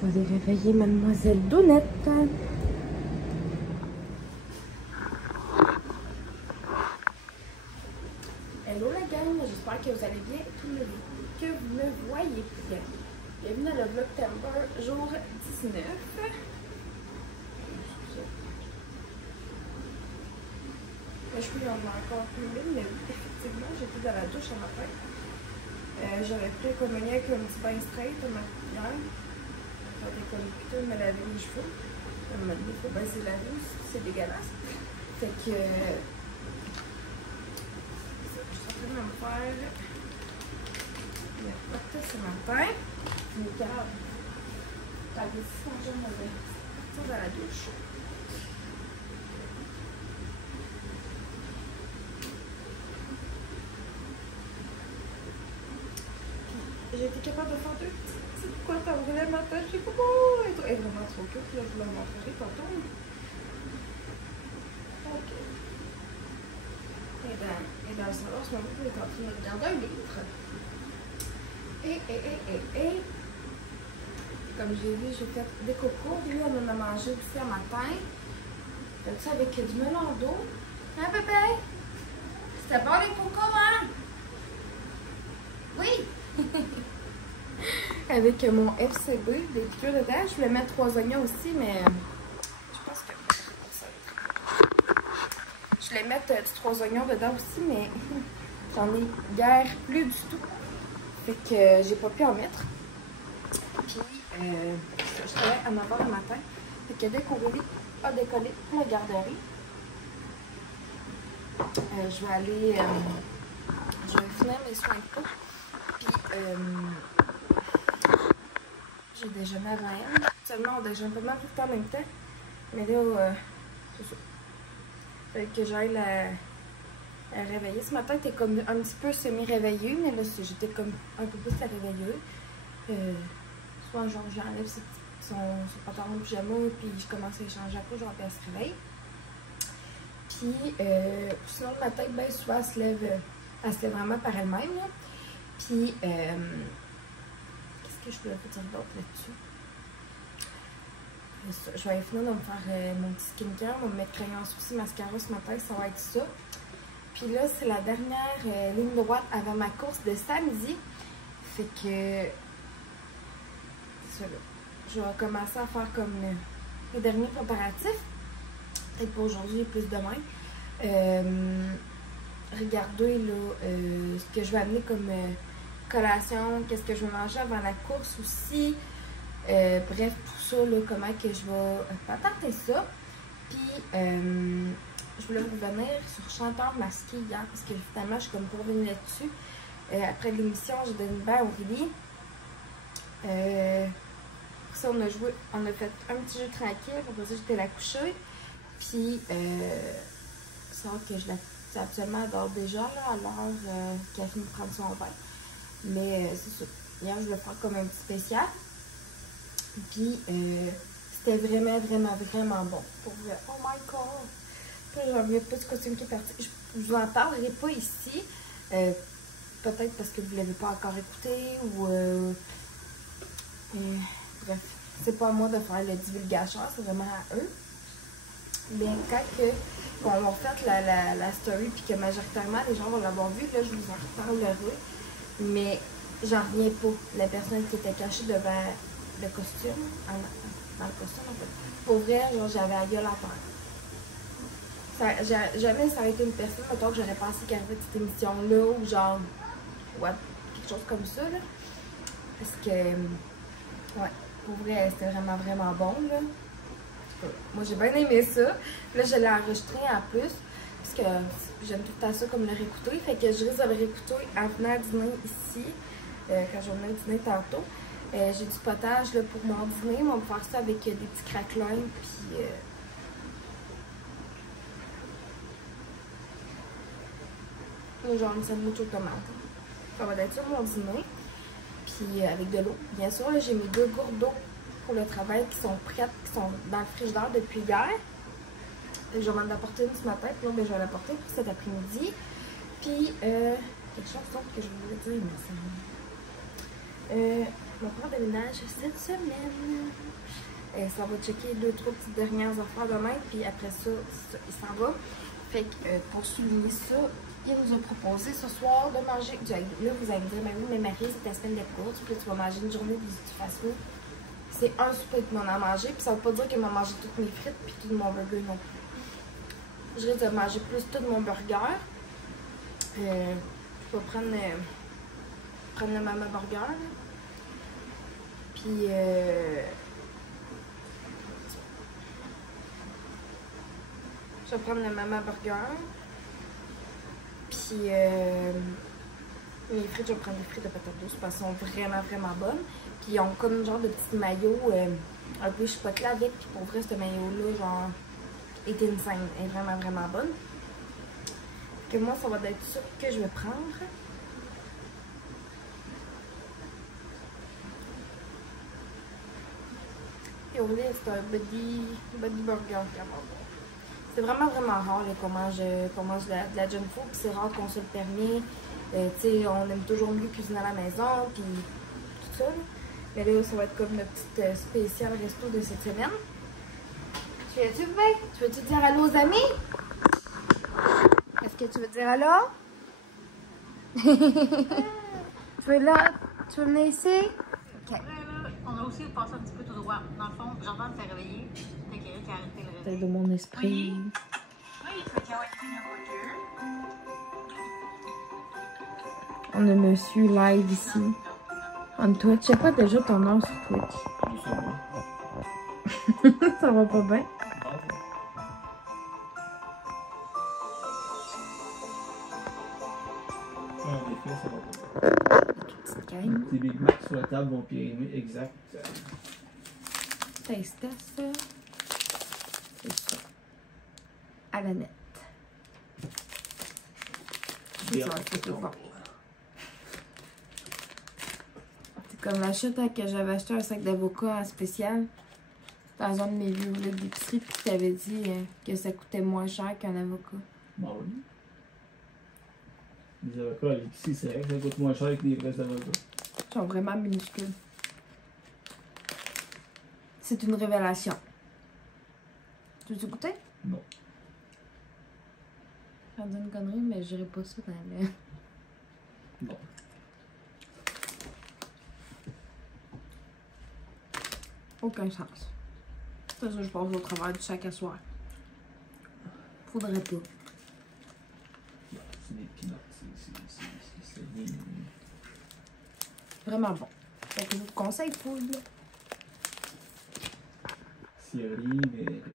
Je vais aller réveiller Mademoiselle Donette. Hello la gang, j'espère que vous allez bien, que vous me voyez bien. Bienvenue dans le Vlogtember, jour 19. Je suis encore plus humide, mais effectivement, j'étais dans la douche ce matin. J'aurais pris comme avec un petit bain straight ma hier. Faire des colliers, me laver les cheveux. Il faut baisser la douche, c'est dégueulasse. Fait que je suis en train de me faire le pâte ce matin. Mais regarde, t'as des quand je me vais sortir de la douche. J'ai été capable de faire deux petites couettes à ouvrir le matin. Je sais pas, elle est vraiment trop cute. Là, je vous la montrerai tantôt. Ok. Et dans le salon, ce moment, elle est en train de regarder un livre. Et comme j'ai vu, j'ai fait des cocos. Lui, on en a mangé aussi un matin. Fait ça avec du melon d'eau. Hein, bébé? C'était bon les cocos, hein? Oui! Avec mon FCB, des piqûres dedans. Je voulais mettre 3 oignons aussi, mais je pense que je voulais mettre 3 oignons dedans aussi, mais j'en ai guère plus du tout. Fait que j'ai pas pu en mettre. Puis, je travaille à 9h le matin. Fait que dès qu'Aurélie a décollé pour la garderie, je vais aller, je vais finir mes soins de peau. Puis, j'ai déjeuné avant elle. Seulement, on déjeune pas mal tout le temps en même temps. Mais là, c'est ça. Fait que j'aille la réveiller. Ce matin, t'es comme un petit peu semi-réveillée, mais là, j'étais comme un peu plus la réveilleuse. Soit genre, j'enlève son pantalon de pyjama, puis je commence à échanger après, genre, puis elle se réveille. Puis, sinon, ma tête, ben, souvent, elle se lève vraiment par elle-même, là. Puis, qu'est-ce que je peux dire d'autre là-dessus? Je vais finir de me faire mon petit skincare, je vais me mettre crayon sourcil, mascara ce matin, ça va être ça. Puis là, c'est la dernière ligne droite avant ma course de samedi. Fait que, c'est ça là. Je vais commencer à faire comme le dernier préparatif. Peut-être pas aujourd'hui, plus demain. Regardez là, ce que je vais amener comme collation, qu'est-ce que je vais manger avant la course aussi. Bref, pour ça, là, comment que je vais patenter ça. Puis, je voulais revenir sur Chanteur masqué hier, parce que finalement, je suis comme pas revenue là-dessus. Après l'émission, j'ai donné une bain à Aurélie. Pour ça, on a fait un petit jeu tranquille. Pour ça, j'étais la coucher. Puis, c'est vrai que je la absolument adore déjà, là, à l'heure qu'elle finit de prendre son bain. Mais c'est ça. hier, je voulais faire comme un petit spécial. Puis, c'était vraiment, vraiment, vraiment bon. Pour vrai. Oh my god! Puis, j'en reviens pas du costume qui est parti. Je vous en parlerai pas ici. Peut-être parce que vous l'avez pas encore écouté ou... bref, c'est pas à moi de faire le divulgation, c'est vraiment à eux. Bien, quand on va faire la story, puis que majoritairement les gens vont l'avoir vu, là, je vous en reparlerai. Mais j'en reviens pas. La personne qui était cachée devant le costume, dans le costume, en fait. Pour vrai, genre, j'avais la gueule à terre. Jamais ça aurait été une personne, mettons, que j'aurais pensé qu'elle avait cette émission-là, ou genre, ouais, quelque chose comme ça, là. Parce que, ouais, pour vrai, c'était vraiment, vraiment bon, là. Moi, j'ai bien aimé ça. Là, je l'ai enregistré en plus, parce que j'aime tout le temps ça comme le réécouter. Fait que je risque de le réécouter en venant dîner ici, quand je vais venir dîner tantôt. J'ai du potage là, pour mon dîner. On va faire ça avec des petits craquelins, puis... genre une sandwich aux tomates. Ça va être ça mon dîner. Puis avec de l'eau. Bien sûr, j'ai mes 2 gourdes d'eau pour le travail qui sont prêtes, qui sont dans le frigidaire depuis hier. Je vais m'en apporter une ce matin, puis là, ben, je vais l'apporter pour cet après-midi. Puis, quelque chose d'autre que je voulais dire, mais ça... mon père de ménage cette semaine. Ça va checker 2-3 petites dernières affaires demain, puis après ça, il s'en va. Fait que pour souligner ça, il nous a proposé ce soir de manger. Là, vous allez me dire, mais oui, mais Marie, c'est ta semaine de course, puis là, tu vas manger une journée du fast-food. C'est un souper que m'en a mangé, puis ça veut pas dire qu'il m'a mangé toutes mes frites, puis tout mon burger non plus. Je risque de manger plus tout mon burger. Je vais prendre le Mama Burger. Là. Puis, je vais prendre le Mama Burger. Puis, mes frites, je vais prendre des frites de patates douces parce qu'elles sont vraiment, vraiment bonnes. Puis, ils ont comme une genre de petit maillot un peu chipotelé avec. Puis, pour vrai, ce maillot-là, genre, est insane. Elle est vraiment, vraiment bonne. Que moi, ça va être ça que je vais prendre. Et au lait, c'est un buddy burger vraiment bon. C'est vraiment, vraiment rare qu'on mange de la junk food. Puis c'est rare qu'on se le permet. Tu sais, on aime toujours mieux cuisiner à la maison. Puis tout ça. Là. Mais là, ça va être comme notre petite spéciale resto de cette semaine. Tu veux-tu dire allô aux amis? Est-ce que tu veux dire allô? Tu veux venir ici? Ok. On a aussi passé un petit peu tout droit. Dans le fond, Jordan s'est réveillé. T'as quelqu'un qui a arrêté le réveil. C'est de mon esprit. Oui, fait qu'il y a une voiture. On a monsieur live ici. En Twitch. C'est pas déjà ton nom sur Twitch? Ça va pas bien? Tes Big Mac sur la table vont périmer exact. Taste ça. C'est ça. À la nette. C'est bon. C'est comme la chute que j'avais acheté un sac d'avocat en spécial dans un de mes vieux livres d'épicerie, puis tu t'avais dit que ça coûtait moins cher qu'un avocat. Bon, oui. Les avocats, ici, c'est vrai que ça coûte moins cher que les vrais avocats. Ils sont vraiment minuscules. C'est une révélation. Tu veux goûter? Non. J'en dis une connerie, mais je dirais pas ça dans le... Non. Aucun sens. C'est ça, je pense au travers du sac à soir. Faudrait pas. C'est des peanuts. C'est des... Vraiment bon. Fait que je vous conseille, food. Siri, mais...